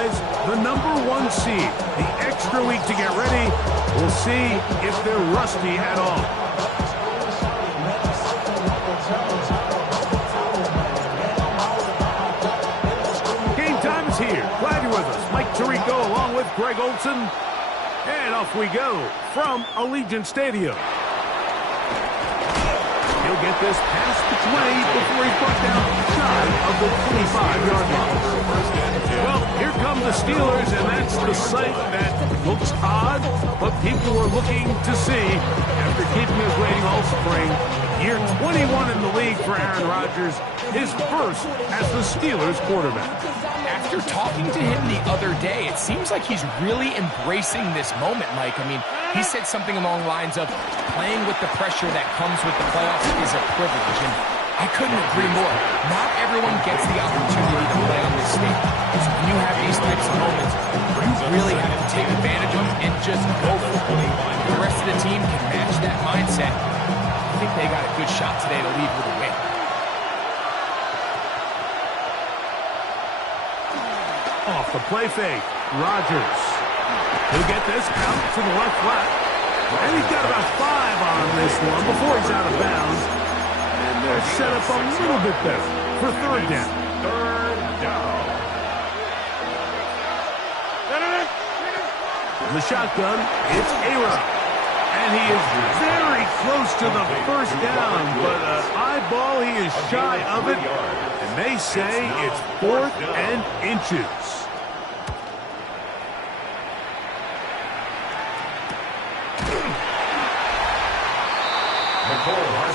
eyes, the #1 seed. The extra week to get ready. We'll see if they're rusty at all. Game time is here. Glad you're with us. Mike Tirico along with Greg Olson. And off we go from Allegiant Stadium. He'll get this past the 20 before he's brought down shy of the 25-yard line. Well, here come the Steelers, and that's the sight that looks odd, but people were looking to see after keeping his rating all spring. Year 21 in the league for Aaron Rodgers, his first as the Steelers quarterback. After talking to him the other day, it seems like he's really embracing this moment, Mike. I mean, he said something along the lines of playing with the pressure that comes with the playoffs is a privilege, and I couldn't agree more. Not everyone gets the opportunity to play on this stage. So when you have these types of moments, you really have to take advantage of them and just go for it. If the rest of the team can match that mindset, I think they got a good shot today to lead with a win. Off the play fake, Rodgers. He'll get this out to the left flat. And he's got about 5 on this one before he's out of bounds. And they're set up a little bit better for third down. In the shotgun, it's A-Rod. And he is very close to the first down, but eyeball, he is shy of it. And they say it's 4th and inches.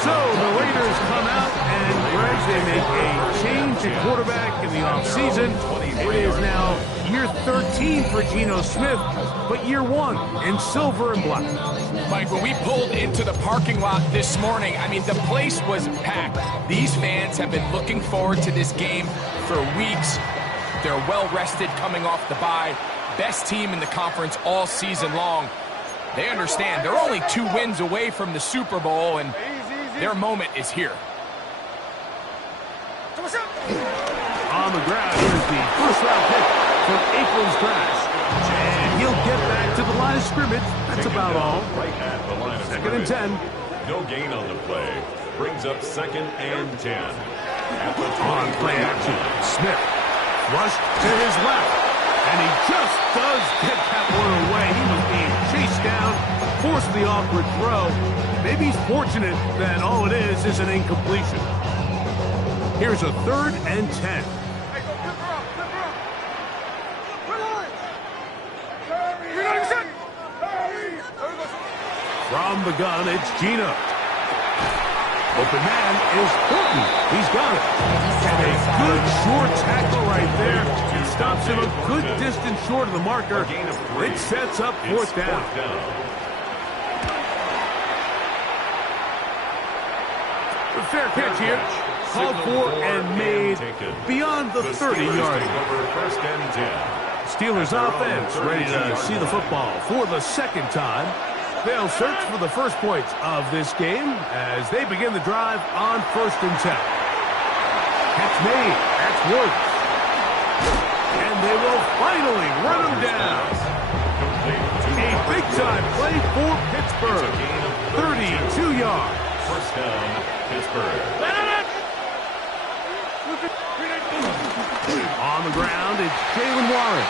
So the Raiders come out, and Greg, they make a change at quarterback in the offseason. It is now year 13 for Geno Smith, but year 1 in silver and black. Mike, when we pulled into the parking lot this morning, I mean, the place was packed. These fans have been looking forward to this game for weeks. They're well-rested coming off the bye. Best team in the conference all season long. They understand they're only 2 wins away from the Super Bowl, and their moment is here. On the ground, here's the first-round pick from April's Crash. And he'll get back to the line of scrimmage. That's about all. Right at the line of Second and 10. No gain on the play. Brings up 2nd and 10. On play action, Smith rushed to his left. And he just does get that one away. He was being chased down, forced the awkward throw. Maybe he's fortunate that all it is an incompletion. Here's a 3rd and 10. From the gun, it's Geno. Open man is Horton. He's got it. And a good short tackle right there. It stops him a good distance short of the marker. It sets up 4th down. A fair catch here. Called for and made beyond the 30-yard line. Steelers offense ready to see the football for the 2nd time. They'll search for the first points of this game as they begin the drive on 1st and 10. Catch made. That's Woods. And they will finally run him down. A big-time play for Pittsburgh. 32 yards. First down, Pittsburgh. On the ground, it's Jalen Warren.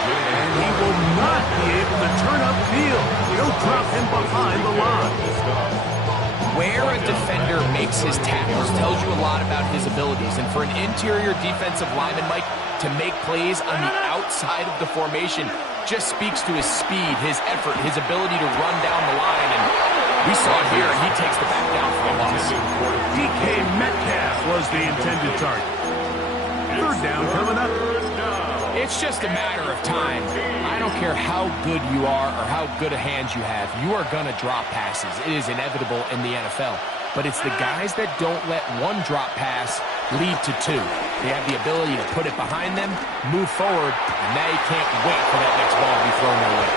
And he will not be able to turn upfield. He'll drop him behind the line. Where a defender makes his tackles tells you a lot about his abilities. And for an interior defensive lineman, Mike, to make plays on the outside of the formation just speaks to his speed, his effort, his ability to run down the line. And we saw it here, and he takes the back down for a loss. DK Metcalf was the intended target. 3rd down coming up. It's just a matter of time. I don't care how good you are or how good a hand you have. You are going to drop passes. It is inevitable in the NFL. But it's the guys that don't let one drop pass lead to 2. They have the ability to put it behind them, move forward, and they can't wait for that next ball to be thrown their way.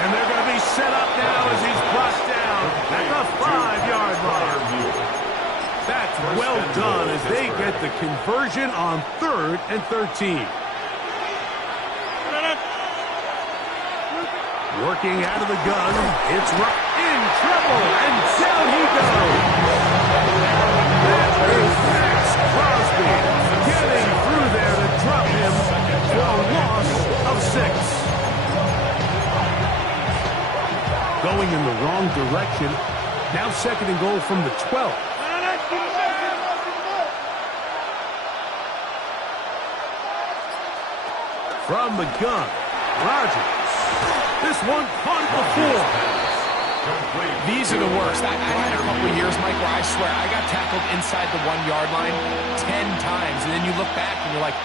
And they're going to be set up now as he's brought down at the 5-yard line. That's well done as they get the conversion on 3rd and 13. Working out of the gun. It's in trouble, and down he goes. That is Max Crosby getting through there to drop him for a loss of 6. Going in the wrong direction. Now 2nd and goal from the 12. From the gun, Rodgers. This one caught at the 4. These are the worst. I had a couple of years, Mike, where I swear I got tackled inside the 1-yard line 10 times. And then you look back and you're like,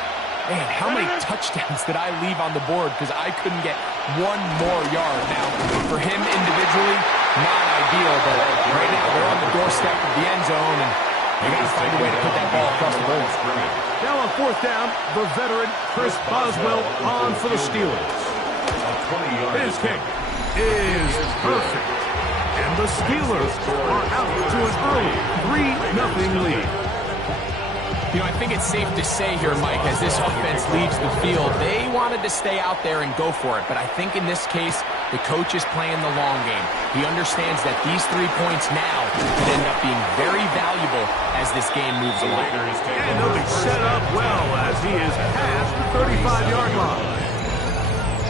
man, how many touchdowns did I leave on the board because I couldn't get one more yard? Now, for him individually, not ideal, but right now they're on the doorstep of the end zone, and they got to find a way to put that ball across the goal. Now on 4th down, the veteran Chris Boswell on for the Steelers. His kick is perfect, and the Steelers are out to an early 3-0 lead. You know, I think it's safe to say here, Mike, as this offense leaves the field, they wanted to stay out there and go for it. But I think in this case, the coach is playing the long game. He understands that these 3 points now could end up being very valuable as this game moves along. And he'll be set up well as he is past the 35-yard line.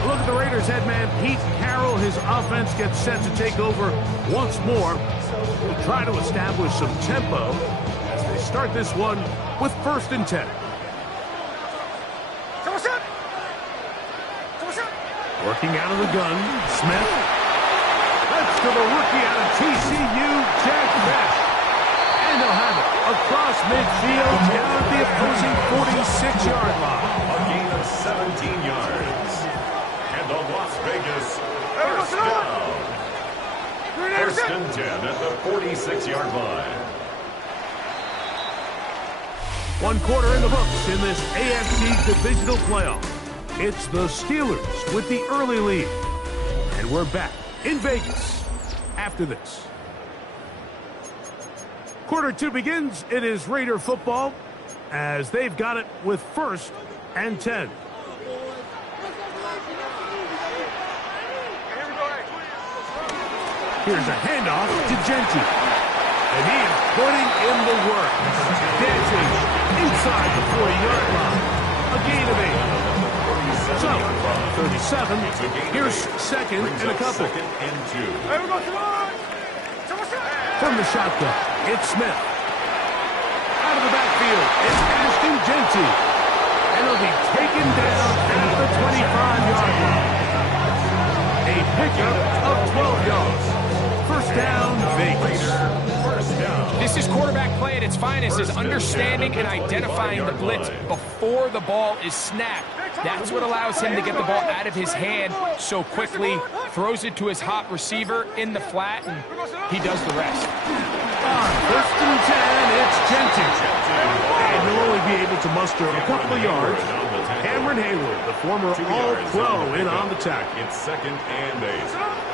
Look at the Raiders head man, Pete Carroll. His offense gets set to take over once more. We'll try to establish some tempo as they start this one with 1st and 10. Working out of the gun, Smith. That's to the rookie out of TCU, Jack Bech. And they'll have it across midfield down at the opposing 46-yard line. A gain of 17 yards. And the Las Vegas first down. 1st and 10 at the 46-yard line. 1 quarter in the books in this AFC divisional playoff. It's the Steelers with the early lead. And we're back in Vegas after this. Quarter 2 begins. It is Raider football as they've got it with 1st and 10. Here's a handoff to Genty. And he is putting in the work. Dancing inside the 40-yard line. A gain of 8. So, 37. Here's 2nd and a couple. From the shotgun, it's Smith. Out of the backfield, it's Ashton Genty. And he'll be taken down at the 25-yard line. A pickup of 12 yards. 1st down, Vegas. This is quarterback play at its finest, is understanding and identifying the blitz before the ball is snapped. That's what allows him to get the ball out of his hand so quickly, throws it to his hot receiver in the flat, and he does the rest. On 1st and 10, it's Genty. And he'll only be able to muster a couple of yards. Cameron Hayward, the former All-Pro, in on the tackle. It's 2nd and 8.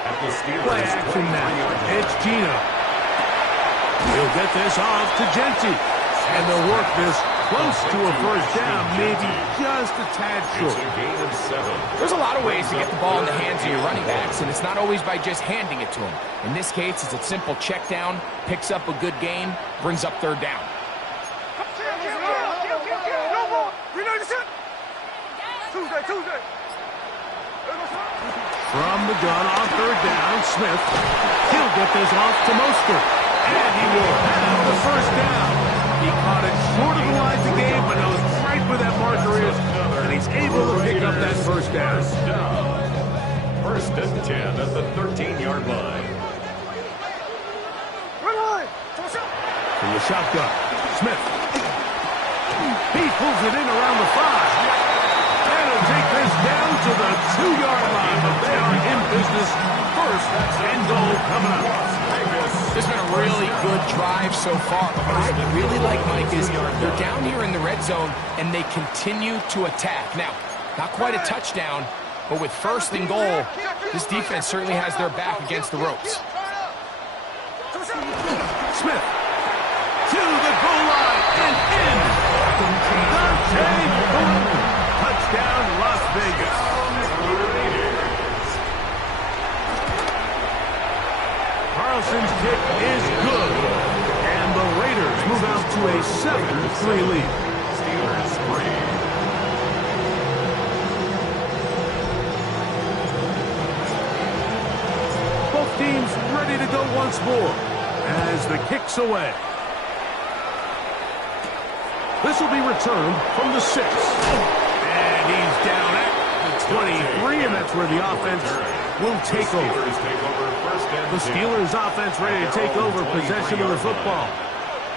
At the Steelers. Play action now. It's Gino. He'll get this off to Genty. And they'll work this close to a 1st down, maybe just a tad short. It's a gain of 7. There's a lot of ways to get the ball in the hands of your running backs, and it's not always by just handing it to them. In this case, it's a simple check down, picks up a good gain, brings up 3rd down. From the gun on 3rd down, Smith. He'll get this off to Mostert. And he will have the 1st down. He caught it short of the lines of game, but knows right where that marker is. And he's able to pick up that 1st down. 1st and 10 at the 13-yard line. From the shotgun, Smith. He pulls it in around the 5. And he'll take this down to the 2-yard line, but they are in business. 1st and goal coming up. This has been a really good drive so far. But what I really like, Mike, is they're down here in the red zone, and they continue to attack. Now, not quite a touchdown, but with 1st and goal, this defense certainly has their back against the ropes. Smith to the goal line and in. Touchdown, Las Vegas. Carlson's kick is good. And the Raiders move out to a 7-3 lead. Steelers 3. Both teams ready to go once more as the kick's away. This will be returned from the 6. And he's down at the 23, and that's where the offense will take over. The Steelers offense ready to take over possession of the football.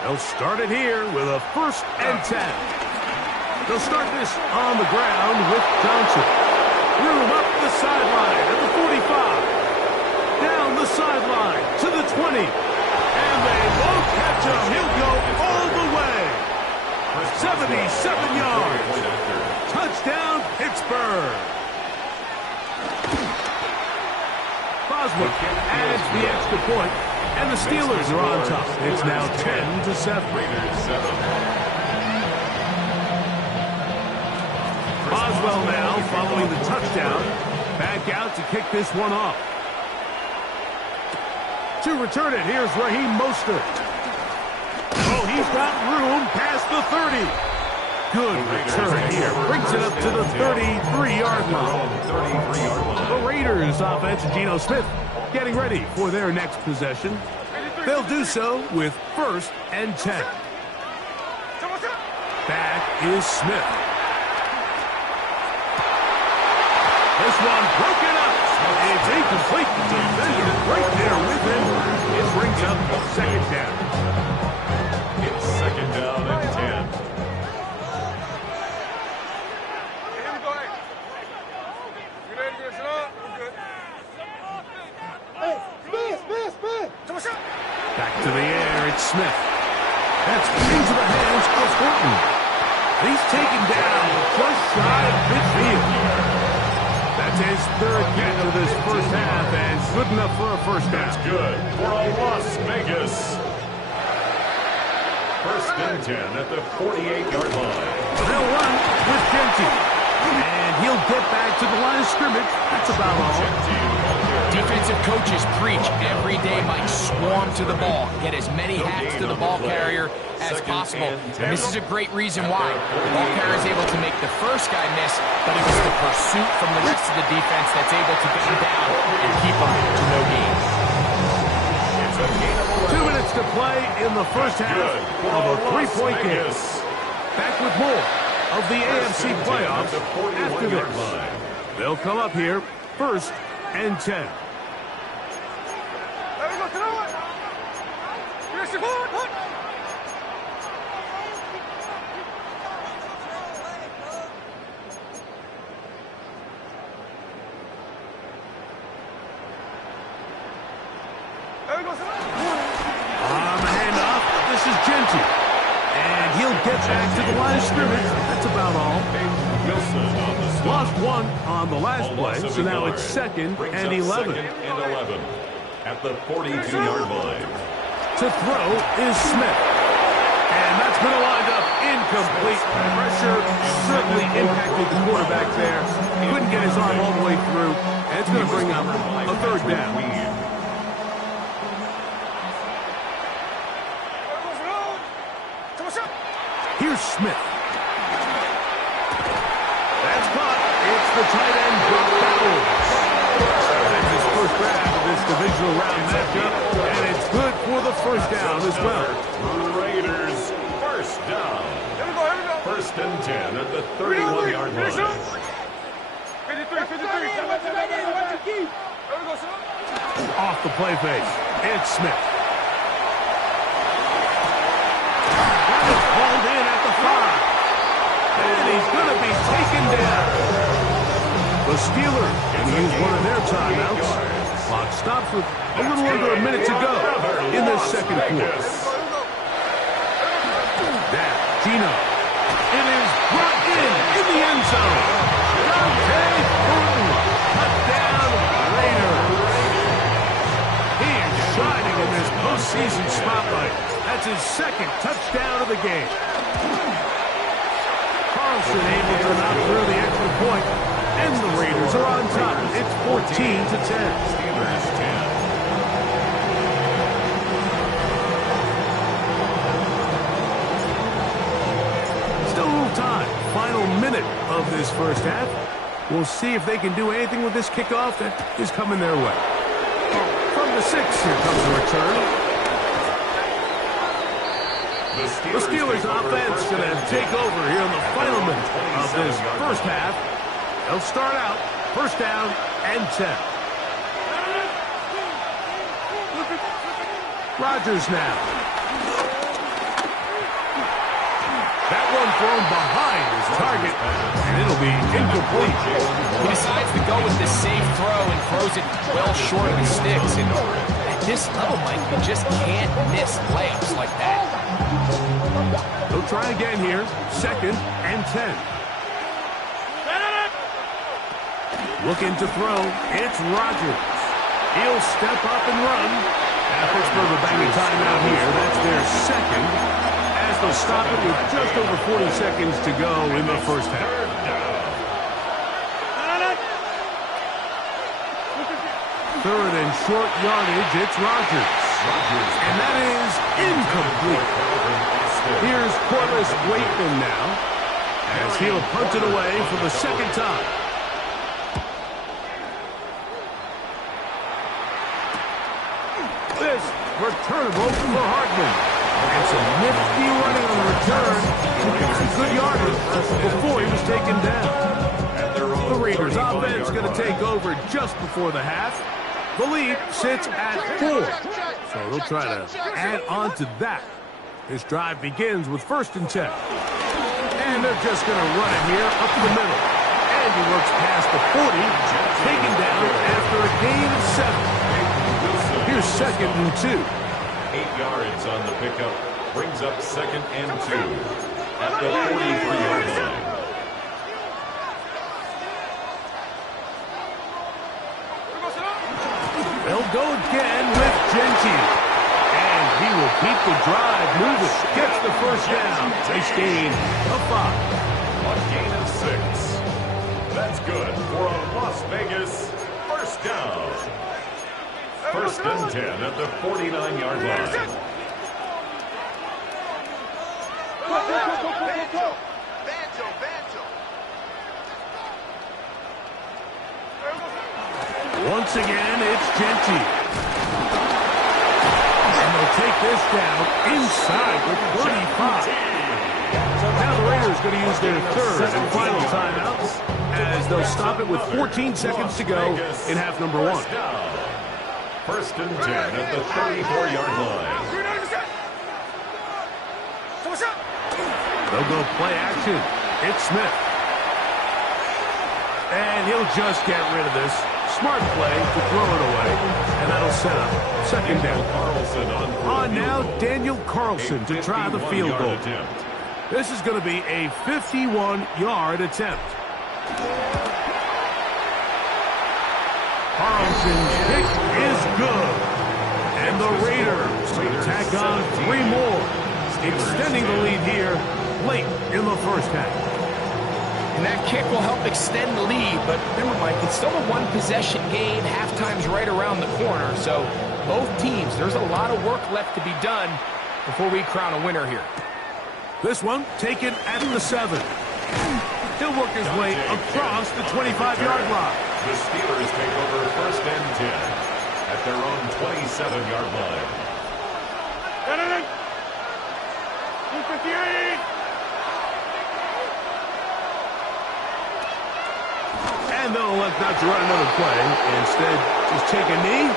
They'll start it here with a 1st and 10. They'll start this on the ground with Johnson. Room up the sideline at the 45. Down the sideline to the 20. And they won't catch him. He'll go all the way. 77 yards. Touchdown, Pittsburgh. Boswick adds the extra point, and the Steelers are on top. It's now 10-7. Boswell now following the touchdown. Back out to kick this one off. To return it, here's Raheem Mostert. Oh, he's got room past the 30. Good return here. Brings it up to the 33-yard line. The Raiders offense, Geno Smith, getting ready for their next possession. They'll do so with 1st and 10. Back is Smith. This one broken up. It's incomplete. The defender right there with him. It brings up 2nd down. It's 2nd down and 10. Back to the air, it's Smith. That's into the hands of Horton. He's taken down just shy of midfield. That's his 3rd catch of this 1st half, and good enough for a 1st down. That's good for a Las Vegas. 1st and 10 at the 48-yard line. They'll run with Genty. And he'll get back to the line of scrimmage. That's about all. Defensive coaches preach every day, Mike, swarm to the ball. Get as many hacks to the ball carrier as possible. And this is a great reason why. The ball carrier is able to make the first guy miss, but it was the pursuit from the rest of the defense that's able to get him down and keep him to no gain. 2 minutes to play in the 1st half of a 3-point game. Back with more of the AFC playoffs after this. They'll come up here 1st and 10. On the handoff, this is Genty. And he'll get back to the line of scrimmage. That's about all. Lost 1 on the last play, so now it's 2nd and 11. At the 42-yard line. To throw is Smith. And that's been lined up incomplete. Pressure certainly impacted the quarterback there. He couldn't get his arm all the way through, and it's going to bring up a 3rd down. Here's Smith. That's caught. It's the tight end, Brock Bowers. That's his 1st grab of this divisional round matchup, and it's good for the 1st down as well. Raiders, 1st down. 1st and 10 at the 31-yard line. Off the play fake. It's Smith. Hauled in at the 5. And he's going to be taken down. The Steelers can use one of their timeouts. Clock stops with a little under a minute to go in this 2nd quarter. That, Geno. It is brought in the end zone. Dante Horton. Touchdown, Raiders. He is shining in this postseason spotlight. That's his 2nd touchdown of the game. Carlson able to knock through the extra point, and the Raiders are on top. It's 14-10. Steelers 10. final minute of this first half. We'll see if they can do anything with this kickoff that is coming their way. From the 6, here comes the return. The Steelers offense going to take over here in the final minute of this first half. They'll start out first down and 10. Rodgers now. That one thrown behind his target, and it'll be incomplete. He decides to go with the safe throw and throws it well short of the sticks. And at this level, Mike, you just can't miss layups like that. They'll try again here, second and 10. Looking to throw, it's Rodgers. He'll step up and run. And Pittsburgh will bang a timeout here. That's their second, as they'll stop it with just over 40 seconds to go in the first half. Third and short yardage, it's Rodgers. And that is incomplete. Here's Corliss Waitman now, as he'll punt it away for the second time. This returnable for Hartman. And some nifty running on the return to get some good yardage before he was taken down. The Raiders offense going to take over just before the half. The lead sits at 4. So they'll try to add on to that. This drive begins with first and 10. And they're just going to run it here up the middle. And he works past the 40, taken down after a gain of 7. Here's second and 2. 8 yards on the pickup. Brings up second and 2 at the 43-yard line. They'll go again with Genty. And he will keep the drive moving. Gets the first down. Nice gain of 5. A gain of 6. That's good for a Las Vegas first down. First and 10 at the 49-yard line. Once again, it's Genty. And they'll take this down inside the 35. Now the Raiders going to use their third and final timeout as they'll stop it with 14 seconds to go in half number 1. First and 10 at the 34-yard line. They'll go play action. It's Smith. And he'll just get rid of this. Smart play to throw it away. And that'll set up second down. On now, Daniel Carlson to try the field goal. This is going to be a 51-yard attempt. Carlson's kick is good. And the Raiders tack on 3 more, extending the lead here late in the first half. And that kick will help extend the lead, but remember, Mike, it's still a one-possession game. Halftime's right around the corner, so both teams, there's a lot of work left to be done before we crown a winner here. This one taken at the 7. He'll work his way across the 25-yard line. The Steelers take over first and 10 at their own 27-yard line. And they'll elect not to run another play. Instead, just take a knee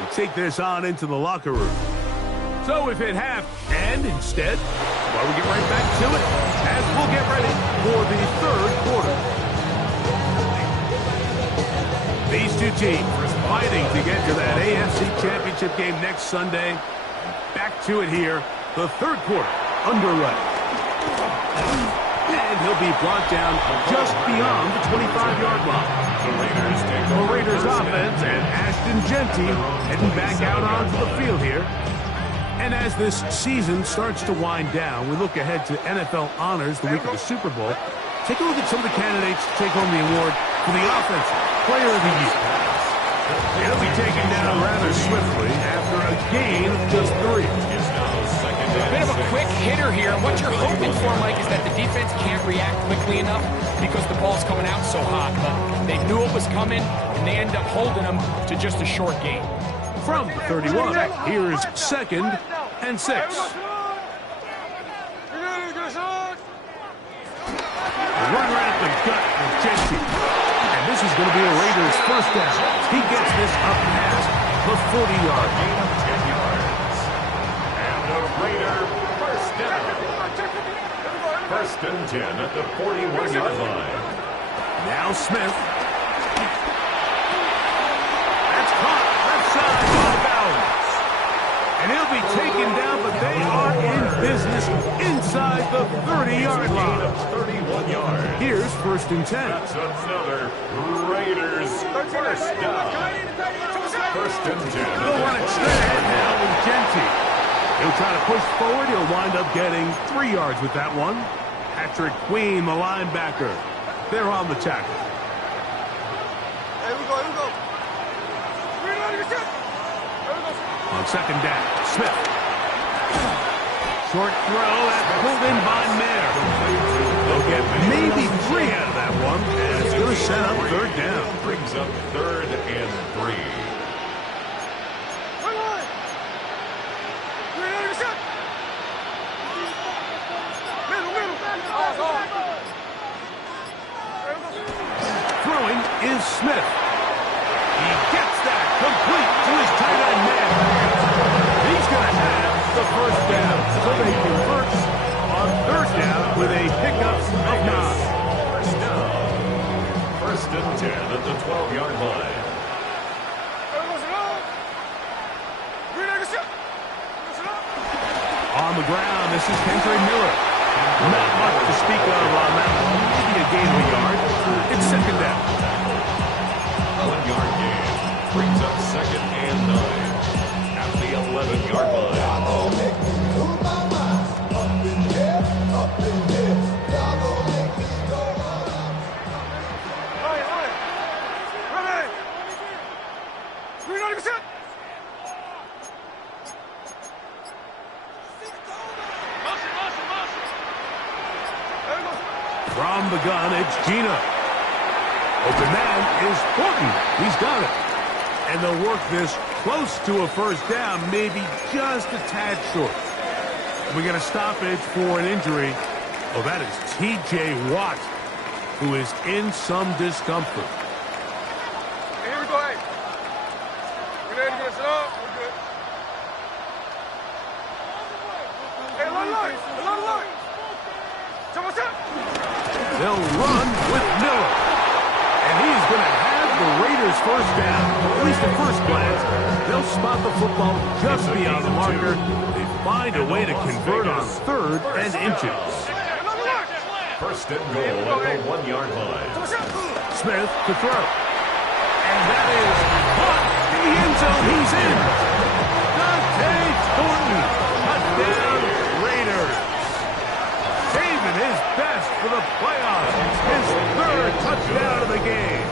and take this on into the locker room. So we've hit half, and instead, well, we get right back to it as we'll get ready for the third quarter. These two teams fighting to get to that AFC Championship game next Sunday. Back to it here, the third quarter underway. And he'll be brought down just beyond the 25-yard line. The Raiders offense and Ashton Genty heading back out onto the field here. And as this season starts to wind down, we look ahead to NFL honors the week of the Super Bowl. Take a look at some of the candidates to take home the award for the Offensive Player of the Year. It'll be taken down rather swiftly after a gain of just 3. Bit of a quick hitter here. And what you're hoping for, Mike, is that the defense can't react quickly enough because the ball's coming out so hot. But they knew it was coming, and they end up holding them to just a short gain. From the 31, here's 2nd and 6. Run right at the gut with Jensen. And this is going to be a Raiders first down. He gets this up past the 40-yard line. Gain of 10 yards. And the Raider first down. 1st and 10 at the 41-yard line. Now Smith. That's caught. Left side. Out of bounds. And he'll be taken down, but they are in business inside the 30-yard line. 31 yards. Here's 1st and 10. That's another Raiders first down. 1st and 10. They'll run it straight ahead now with Genty. He'll try to push forward. He'll wind up getting 3 yards with that one. Patrick Queen, the linebacker. They're on the tackle. Here we go. On 2nd down, Smith. Short throw, that's pulled in by Mayer. They'll get maybe 3 out of that one, and it's going to set up 3rd down. Brings up 3rd and 3. Throwing is Smith. He gets that complete to his tight end man. He's going to have the first down. So they convert on 3rd down with a pickup of 9. First down. 1st and 10 at the 12-yard line. On the ground, this is Kendra Miller. Not much to speak of on that one. Maybe a gain of a yard. It's 2nd down. 1-yard gain. Brings up 2nd and 9 at the 11-yard line. From the gun, it's Gina. Open man is Horton. He's got it. And they'll work this close to a first down, maybe just a tad short. We got a stoppage for an injury. Oh, that is T.J. Watt, who is in some discomfort. Here we go, hey. We're ready to get us up. We're good. Hey, look. What's up? They'll run with Miller. And he's going to have the Raiders first down. At least at first glance, they'll spot the football just beyond the marker. They find a way to convert on 3rd and inches. 1st and goal at the 1-yard line. Smith to throw. And that is caught in the end zone. He's in. Dante Thornton. Touchdown, Raiders. Saving his best for the playoffs. His 3rd touchdown of the game.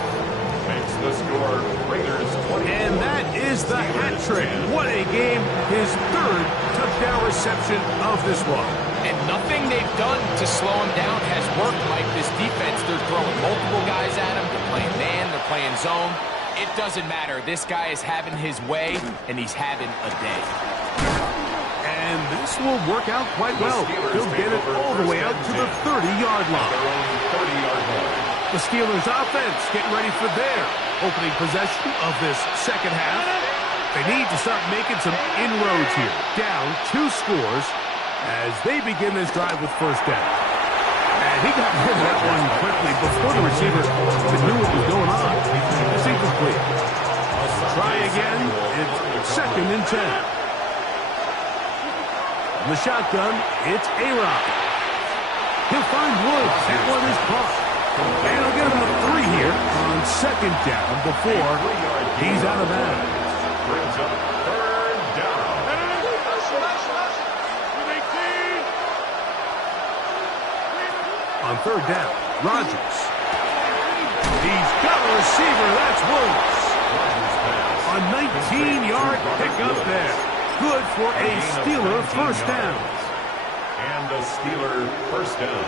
Makes the score Raiders 20. And that is the hat trick. What a game. His 3rd touchdown reception of this one. And nothing they've done to slow him down has worked, Mike. This defense, they're throwing multiple guys at him. They're playing man, they're playing zone. It doesn't matter. This guy is having his way, and he's having a day. And this will work out quite well. He'll get it all the way out to the 30-yard line. The Steelers offense getting ready for their opening possession of this second half. They need to start making some inroads here. Down 2 scores as they begin this drive with first down. And he got rid of that one quickly before the receiver even knew what was going on. It's incomplete. Try again. It's 2nd and 10. In the shotgun, it's A-Rod. He'll find Woods. That one is caught. And he'll get about 3 here on 2nd down before he's out of bounds. Brings up 3rd down. On 3rd down, Rodgers. He's got a receiver. That's Woods. A 19-yard pickup there. Good for a Steeler first down. And the Steeler first down.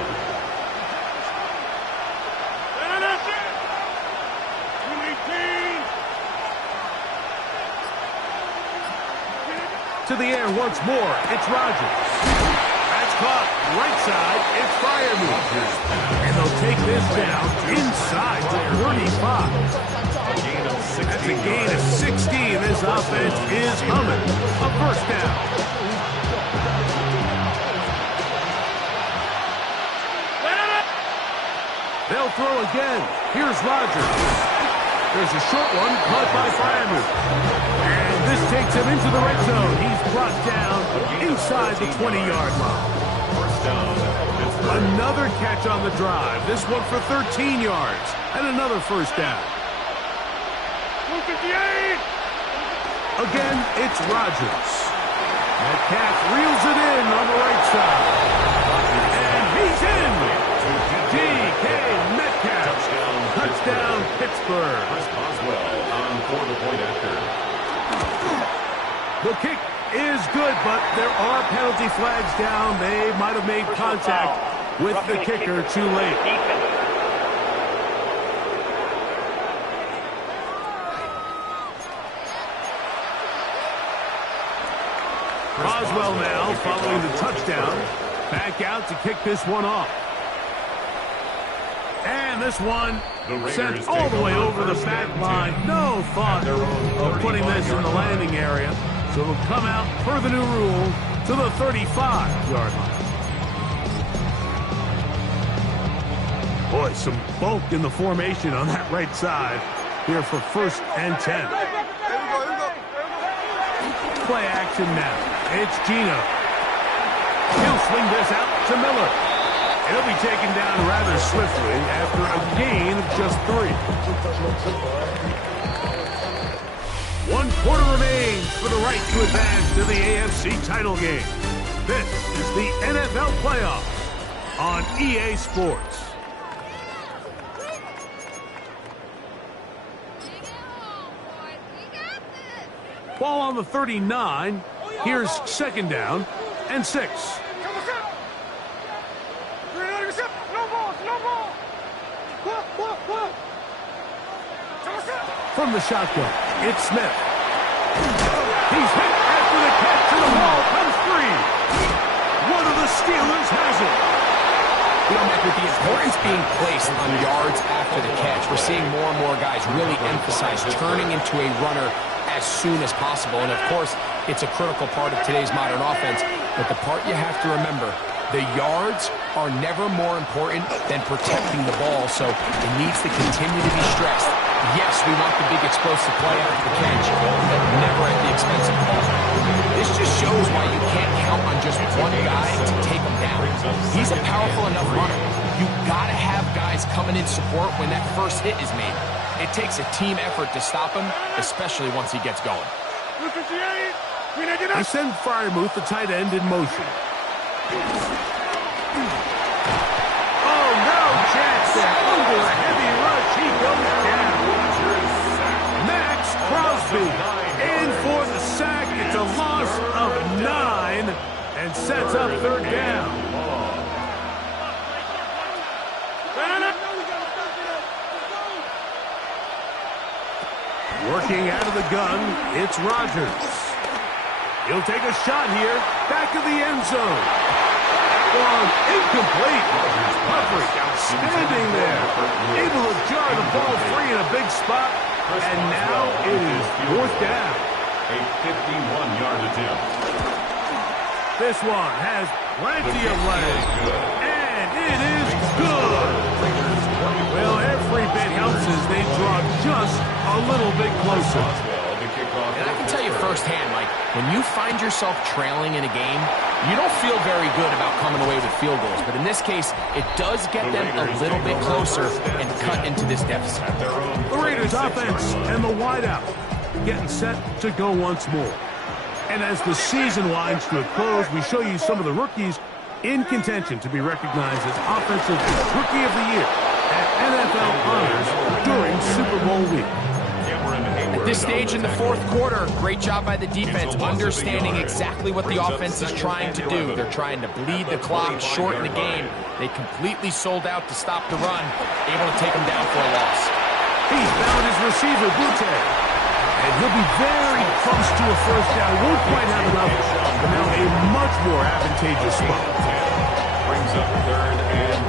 To the air once more. It's Rodgers. That's caught. Right side. It's Freiermuth. And they'll take this down inside the 35. That's a gain of 16. This offense is humming. A first down. They'll throw again. Here's Rodgers. There's a short one caught by Freiermuth. And this takes him into the red zone. He's brought down inside the 20-yard line. First down. Another catch on the drive. This one for 13 yards. And another first down. Again, it's Rodgers. Metcalf reels it in on the right side. And he's in. DK Metcalf. Touchdown, Pittsburgh. Chris Boswell on for the point after. The kick is good, but there are penalty flags down. They might have made contact with the kicker too late. Boswell now following the touchdown. Back out to kick this one off. And this one sent all the way over the back line. No thought of putting this in the landing area. So it'll come out per the new rule to the 35-yard line. Boy, some bulk in the formation on that right side here for 1st and 10. Play action now. It's Gino. He'll swing this out to Miller. He'll be taken down rather swiftly after a gain of just 3. 1 quarter remains for the right to advance to the AFC title game. This is the NFL playoffs on EA Sports. Ball on the 39. Here's 2nd down and 6. From the shotgun, it's Smith. He's hit after the catch, and the ball comes free. One of the Steelers has it. You know, Mike, with the importance being placed on yards after the catch, we're seeing more and more guys really emphasize turning into a runner as soon as possible. And, of course, it's a critical part of today's modern offense. But the part you have to remember, the yards are never more important than protecting the ball, so it needs to continue to be stressed. Yes, we want the big explosive play after the catch, but never at the expense of the ball. This just shows why you can't count on just one guy to take him down. He's a powerful enough runner. You got to have guys coming in support when that first hit is made. It takes a team effort to stop him, especially once he gets going. They send Freiermuth, the tight end, in motion. Oh, no chance there. Under a heavy rush, he goes down. Max Crosby in for the sack. It's a loss of 9 and sets up 3rd down. Working out of the gun, it's Rodgers. He'll take a shot here, back of the end zone. Ball incomplete. Coverage outstanding there. Able to jar the ball free in a big spot. And now it is 4th down. A 51-yard attempt. This one has plenty of legs. And it is good. Well, every bit helps as they draw just a little bit closer. And I can tell you firsthand, Mike, when you find yourself trailing in a game, you don't feel very good about coming away with field goals. But in this case, it does get them a little bit closer and cut into this deficit. The Raiders offense and the wideout getting set to go once more. And as the season winds to a close, we show you some of the rookies in contention to be recognized as Offensive Rookie of the Year at NFL Honors during Super Bowl week. The this stage in the fourth quarter, great job by the defense, understanding exactly what the offense is trying to do. They're trying to bleed the clock, shorten the game. They completely sold out to stop the run, able to take them down for a loss. He's found his receiver, Butte. And he'll be very close to a first down. Won't quite have enough, but now a much more advantageous spot. Brings up 3rd and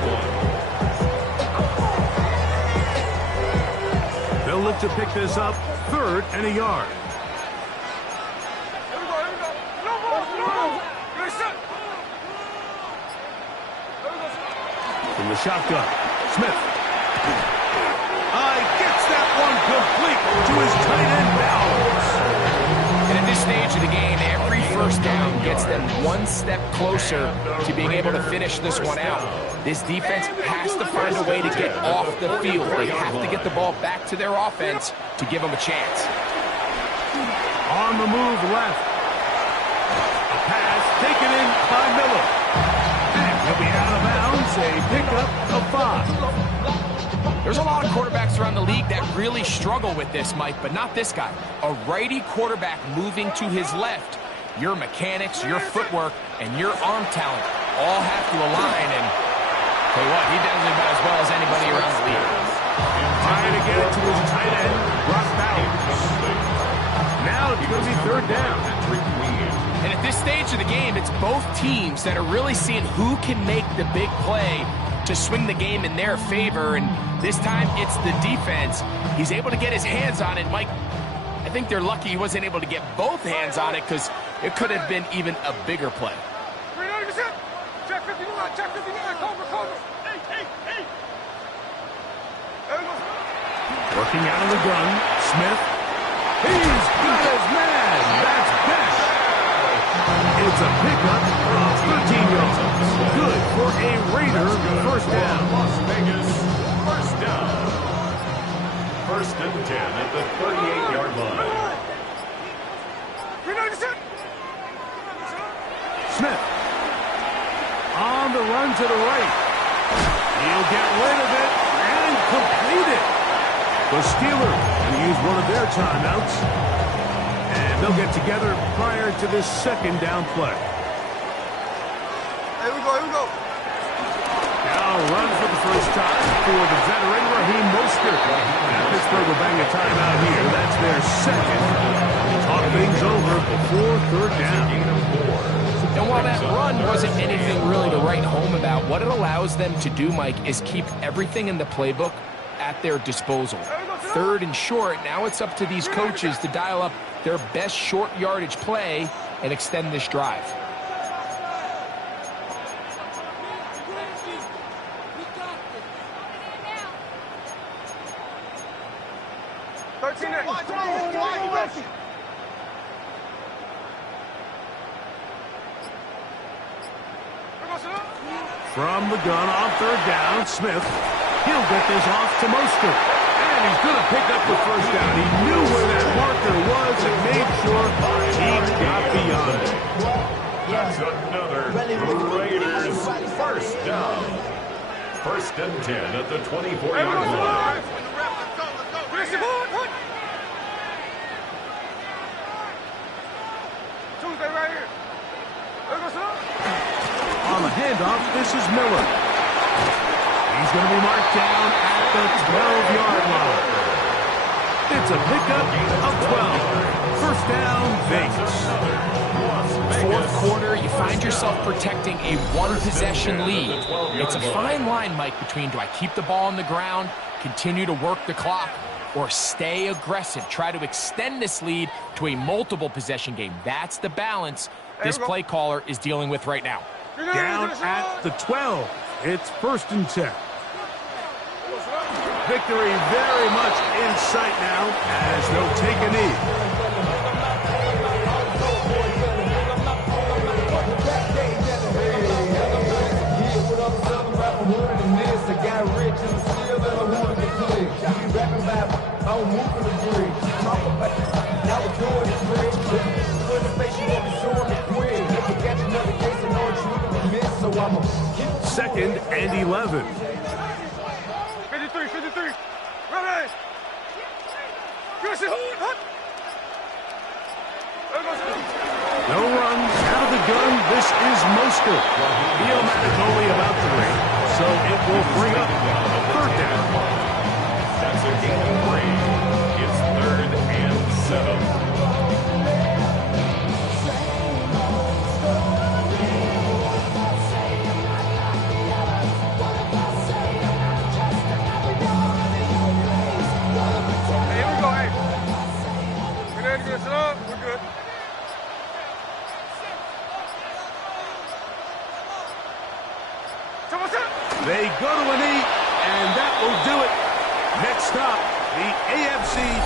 1. They'll look to pick this up, 3rd and a yard. Here we go. No more. Listen. From the shotgun, Smith. Gets that one complete to his tight end balance. And at this stage of the game, every first down gets them one step closer to being able to finish this one out. This defense has to find a way to get off the field. They have to get the ball back to their offense to give them a chance. On the move left. A pass taken in by Miller. And he'll be out of bounds. A pickup of 5. There's a lot of quarterbacks around the league that really struggle with this, Mike, but not this guy. A righty quarterback moving to his left. Your mechanics, your footwork, and your arm talent all have to align, and tell you what, he does it about as well as anybody around the league. Trying to get it to his tight end, Brock Bowers. Now it's going to be 3rd down. And at this stage of the game, it's both teams that are really seeing who can make the big play to swing the game in their favor, and this time it's the defense. He's able to get his hands on it. Mike, I think they're lucky he wasn't able to get both hands on it because it could have been even a bigger play. Check 59, cover. Hey. Working out of the gun, Smith. He's got his man. That's Besh. It's a pickup of 13 yards. Good for a Raider first down. Las Vegas, first down. 1st and 10 at the 38-yard line. Smith. On the run to the right. He'll get rid of it and complete it. The Steelers going to use one of their timeouts. And they'll get together prior to this 2nd down play. Here we go. Now run for the first time for the veteran Raheem Mostert. And Pittsburgh will bang a timeout here. That's their 2nd. Talk things over before 3rd down. And while that run wasn't anything really to write home about, what it allows them to do, Mike, is keep everything in the playbook at their disposal. 3rd and short, now it's up to these coaches to dial up their best short yardage play and extend this drive. From the gun on 3rd down, Smith. He'll get this off to Mostert. And he's going to pick up the first down. He knew where that marker was and made sure he got beyond it. That's another Raiders first down. 1st and 10 at the 24-yard line. Tuesday right here. On the handoff, this is Miller. He's going to be marked down at the 12-yard line. It's a pickup of 12. First down, Vegas. Fourth quarter, you find yourself protecting a one-possession lead. It's a fine line, Mike, between do I keep the ball on the ground, continue to work the clock, or stay aggressive, try to extend this lead to a multiple possession game. That's the balance this play caller is dealing with right now. Down at the 12. It's 1st and 10. Victory very much in sight now as they'll take a knee. Second and 11. 53. Ready. No runs out of the gun. This is Mostert. The automatic only about 3, so it will bring up 3rd down. That's a gain of 3. It's 3rd and 7. They go to a knee, and that will do it. Next stop, the AFC